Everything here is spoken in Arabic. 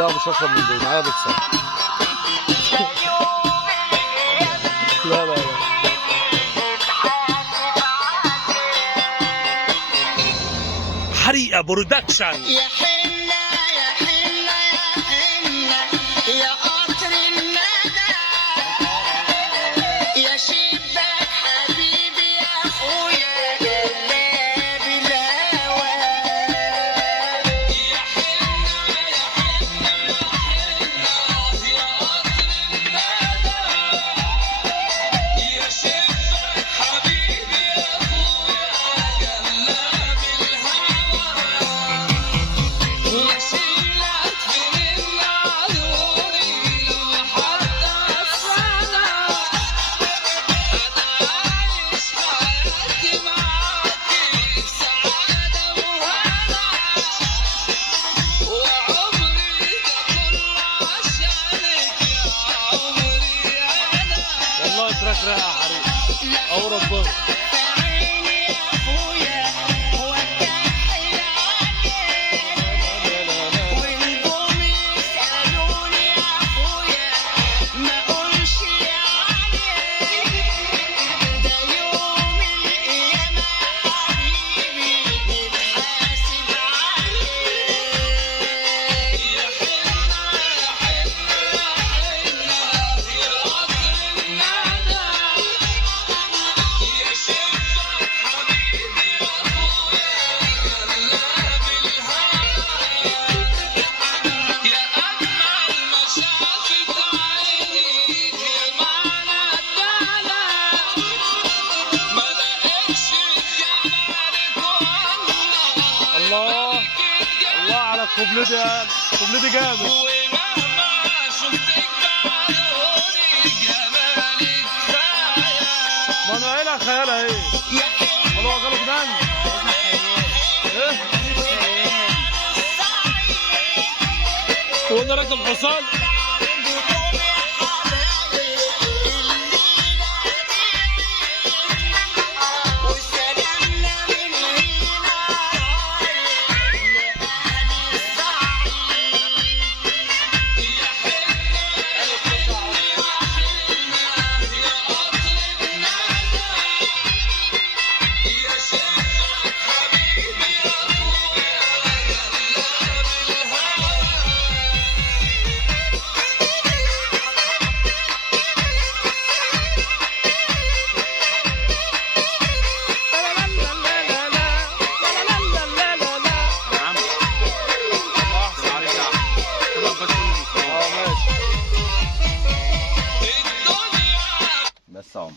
لا مش هشرب من دي، معايا بيكسر. لا لا لا. حريقة برودكشن. يا حنة يا حنة يا حنة يا قطر الندى يا شباك حبيبي يا اخويا جلاب الهوى. يا حنة يا حنة يا حنة يا قطر الندى يا شباك حبيبي يا اخويا جلاب الهوى. والله تراك رايقة يا حريق او ربنا. الله الله على الكوبليه ده، الكوبليه ده جامد. ومهما شفتك بعيوني جمالك كفاية. ما انا قايلها خيالها ايه؟ يا حلوة الله قالوا كمان ايه؟ هو انا راكب حصان؟ بس عمر